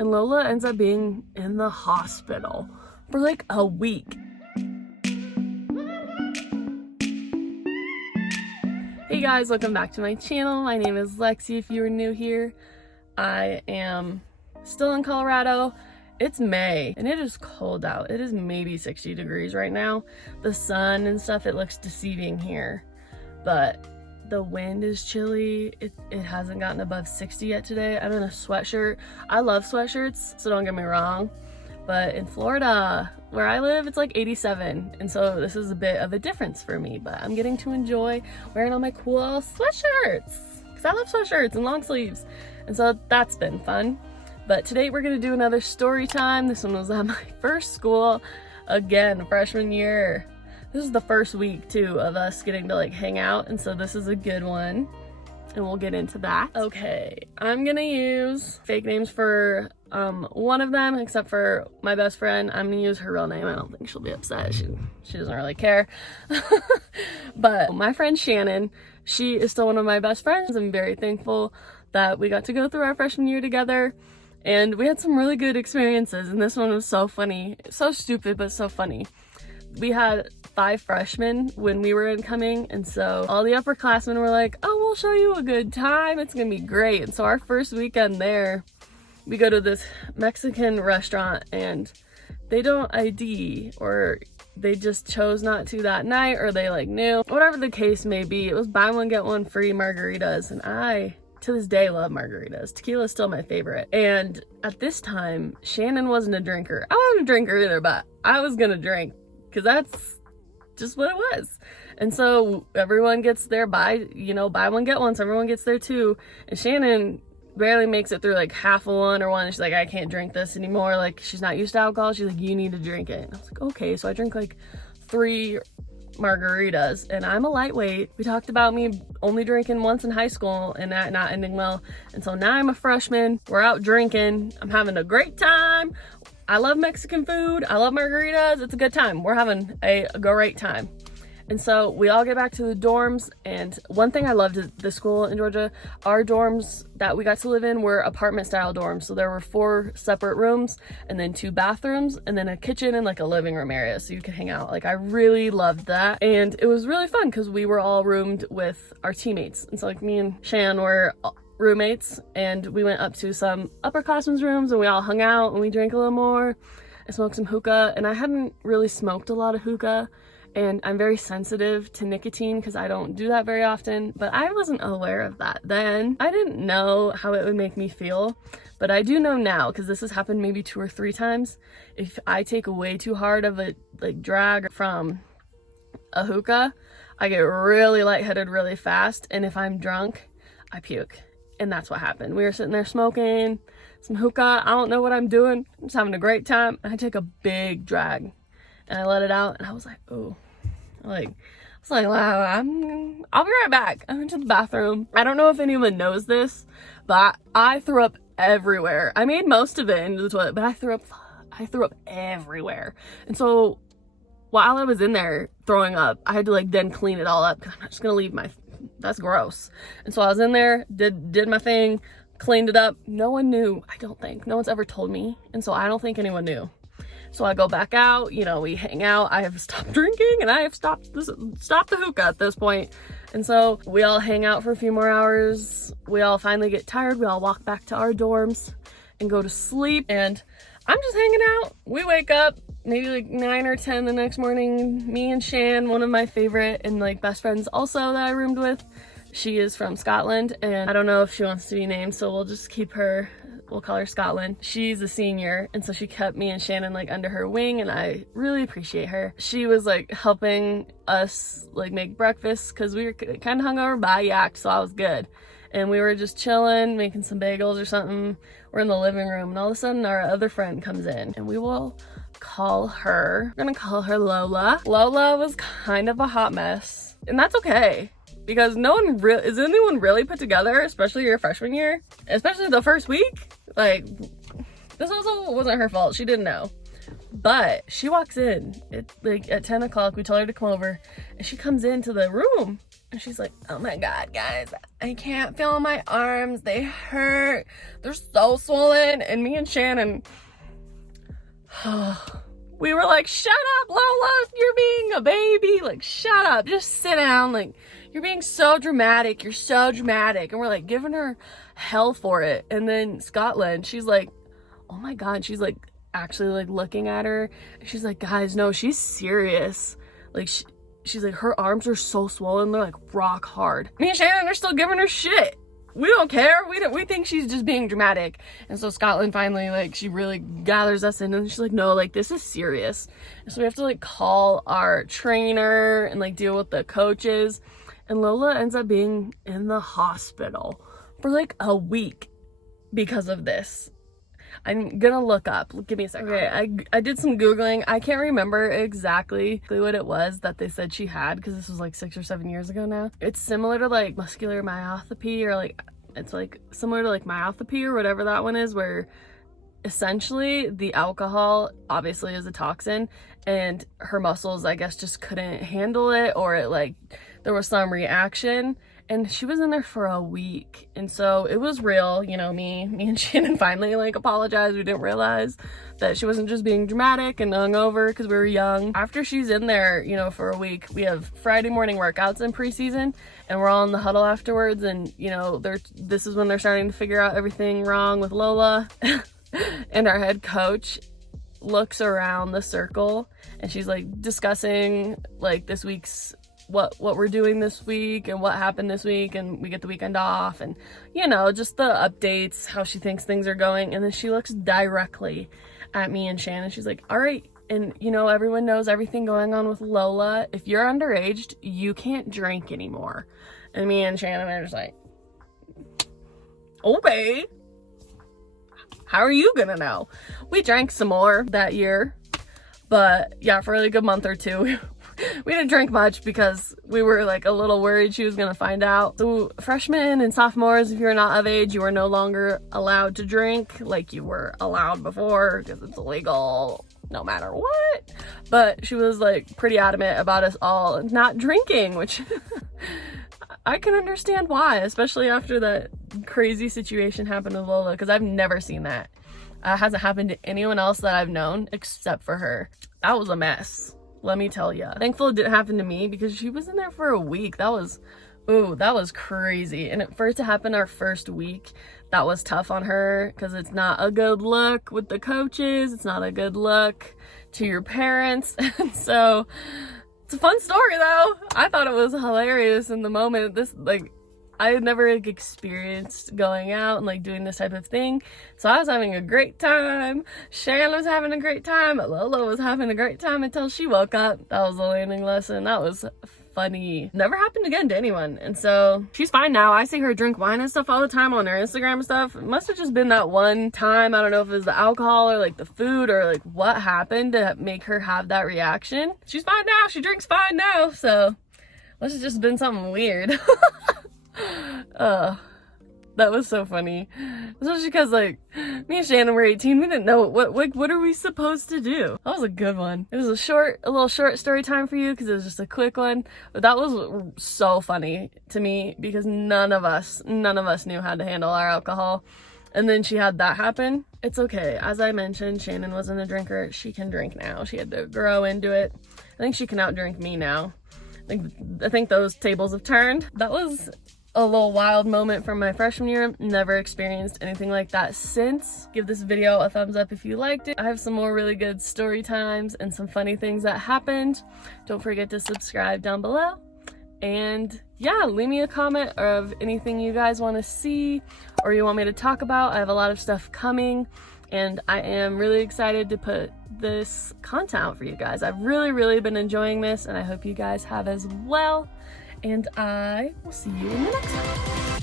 and Lola ends up being in the hospital for like a week. Hey guys, welcome back to my channel. My name is Lexi if you are new here. I am still in Colorado. It's May and it is cold out. It is maybe 60 degrees right now. The sun and stuff, it looks deceiving here, but the wind is chilly. It hasn't gotten above 60 yet today. I'm in a sweatshirt. I love sweatshirts, so don't get me wrong, but in Florida where I live, it's like 87, and so this is a bit of a difference for me, but I'm getting to enjoy wearing all my cool sweatshirts because I love sweatshirts and long sleeves, and so that's been fun. But today we're gonna do another story time. This one was at my first school, again, freshman year. This is the first week too of us getting to like hang out, and so this is a good one, and we'll get into that. Okay, I'm gonna use fake names for one of them, except for my best friend. I'm gonna use her real name. I don't think she'll be upset. She doesn't really care. But my friend Shannon, she is still one of my best friends. I'm very thankful that we got to go through our freshman year together, and we had some really good experiences, and this one was so funny. So stupid, but so funny. We had 5 freshmen when we were incoming, and so all the upperclassmen were like, oh, we'll show you a good time, it's gonna be great. And so our first weekend there, we go to this Mexican restaurant and they don't ID, or they just chose not to that night, or they like knew, whatever the case may be. It was buy one get one free margaritas, and I to this day love margaritas. Tequila is still my favorite. And at this time, Shannon wasn't a drinker. I wasn't a drinker either, but I was gonna drink because that's just what it was. And so everyone gets their buy one get one, so everyone gets there too. And Shannon barely makes it through like half of one or one, and she's like, I can't drink this anymore. Like, she's not used to alcohol. She's like, you need to drink it. And I was like, okay. So I drink like 3 margaritas, and I'm a lightweight. We talked about me only drinking once in high school and that not ending well, and so now I'm a freshman. We're out drinking. I'm having a great time. I love Mexican food. I love margaritas. It's a good time. We're having a great time. And so we all get back to the dorms, and one thing I loved at the school in Georgia, our dorms that we got to live in were apartment style dorms. So there were 4 separate rooms, and then 2 bathrooms, and then a kitchen and like a living room area so you could hang out. Like, I really loved that. And it was really fun because we were all roomed with our teammates. And so like me and Shan were roommates, and we went up to some upperclassmen's rooms and we all hung out and we drank a little more and smoked some hookah. And I hadn't really smoked a lot of hookah, and I'm very sensitive to nicotine because I don't do that very often, but I wasn't aware of that then. I didn't know how it would make me feel, but I do know now because this has happened maybe 2 or 3 times. If I take way too hard of a like drag from a hookah, I get really lightheaded really fast, and if I'm drunk, I puke. And that's what happened. We were sitting there smoking some hookah. I don't know what I'm doing. I'm just having a great time. And I take a big drag and I let it out, and I was like, oh, I was like, wow, I'll be right back. I went to the bathroom. I don't know if anyone knows this, but I threw up everywhere. I made most of it into the toilet, but I threw up everywhere. And so while I was in there throwing up, I had to like then clean it all up because I'm not just gonna leave that's gross. And so I was in there, did my thing, cleaned it up. No one knew, I don't think. No one's ever told me, and so I don't think anyone knew. So I go back out, we hang out. I have stopped drinking, and I have stopped the hookah at this point. And so we all hang out for a few more hours. We all finally get tired. We all walk back to our dorms and go to sleep. And I'm just hanging out. We wake up maybe like 9 or 10 the next morning. Me and Shan, one of my favorite and like best friends also that I roomed with. She is from Scotland, and I don't know if she wants to be named, so we'll just we'll call her Scotland. She's a senior, and so she kept me and Shannon like under her wing, and I really appreciate her. She was like helping us like make breakfast because we were kind of hungover, but I yacked, so I was good. And we were just chilling, making some bagels or something. We're in the living room, and all of a sudden our other friend comes in, and we're gonna call her Lola. Lola was kind of a hot mess, and that's okay. Because is anyone really put together, especially your freshman year, especially the first week? Like, this also wasn't her fault. She didn't know. But she walks in, it's like at 10 o'clock, we tell her to come over, and she comes into the room, and she's like, oh my God, guys, I can't feel my arms, they hurt, they're so swollen. And me and Shannon, we were like, shut up, Lola, you're being a baby, like, shut up, just sit down, like, you're being so dramatic, you're so dramatic. And we're like giving her hell for it. And then Scotland, she's like, oh my God, she's like actually like looking at her, and she's like, guys, no, she's serious, like she's like, her arms are so swollen, they're like rock hard. Me and Shannon are still giving her shit. We don't care, we think she's just being dramatic. And so Scotland finally, like, she really gathers us in, and she's like, no, like, this is serious. And so we have to like call our trainer and like deal with the coaches, and Lola ends up being in the hospital for like a week because of this. I'm gonna look up, give me a second. Okay, I did some Googling. I can't remember exactly what it was that they said she had, because this was like 6 or 7 years ago now. It's similar to like muscular myopathy, or like, it's like similar to like myopathy or whatever that one is, where essentially the alcohol obviously is a toxin, and her muscles, I guess, just couldn't handle it, or it like, there was some reaction. And she was in there for a week. And so it was real, you know, me and Shannon finally like apologized. We didn't realize that she wasn't just being dramatic and hungover because we were young. After she's in there, you know, for a week, we have Friday morning workouts in preseason, and we're all in the huddle afterwards. And, you know, this is when they're starting to figure out everything wrong with Lola. And our head coach looks around the circle, and she's like discussing like this week's what we're doing this week and what happened this week, and we get the weekend off, and, you know, just the updates, how she thinks things are going. And then she looks directly at me and Shannon. She's like, all right, and, you know, everyone knows everything going on with Lola. If you're underage, you can't drink anymore. And me and Shannon are just like, okay, how are you gonna know? We drank some more that year, but yeah, for like a really good month or two, we didn't drink much because we were like a little worried she was gonna find out. So freshmen and sophomores, if you're not of age, you are no longer allowed to drink like you were allowed before, because it's illegal no matter what. But she was like pretty adamant about us all not drinking, which I can understand why, especially after that crazy situation happened with Lola, because I've never seen that. It hasn't happened to anyone else that I've known except for her. That was a mess, let me tell ya. Thankful it didn't happen to me, because she was in there for a week. That was crazy. And for it to happen our first week, that was tough on her, because it's not a good look with the coaches. It's not a good look to your parents. And so it's a fun story though. I thought it was hilarious in the moment. This, like, I had never like experienced going out and like doing this type of thing. So I was having a great time. Shannon was having a great time. Lola was having a great time until she woke up. That was a learning lesson. That was funny. Never happened again to anyone. And so she's fine now. I see her drink wine and stuff all the time on her Instagram and stuff. It must have just been that one time. I don't know if it was the alcohol or like the food or like what happened to make her have that reaction. She's fine now. She drinks fine now. So must have just been something weird. That was so funny, especially because like me and Shannon were 18. We didn't know what are we supposed to do. That was a good one. It was a little short story time for you because it was just a quick one, but that was so funny to me because none of us knew how to handle our alcohol. And then she had that happen. It's okay. As I mentioned, Shannon wasn't a drinker. She can drink now. She had to grow into it. I think she can outdrink me now. I think those tables have turned. That was a little wild moment from my freshman year. Never experienced anything like that since. Give this video a thumbs up if you liked it. I have some more really good story times and some funny things that happened. Don't forget to subscribe down below. And yeah, leave me a comment of anything you guys want to see or you want me to talk about. I have a lot of stuff coming, and I am really excited to put this content out for you guys. I've really been enjoying this, and I hope you guys have as well. And I will see you in the next one.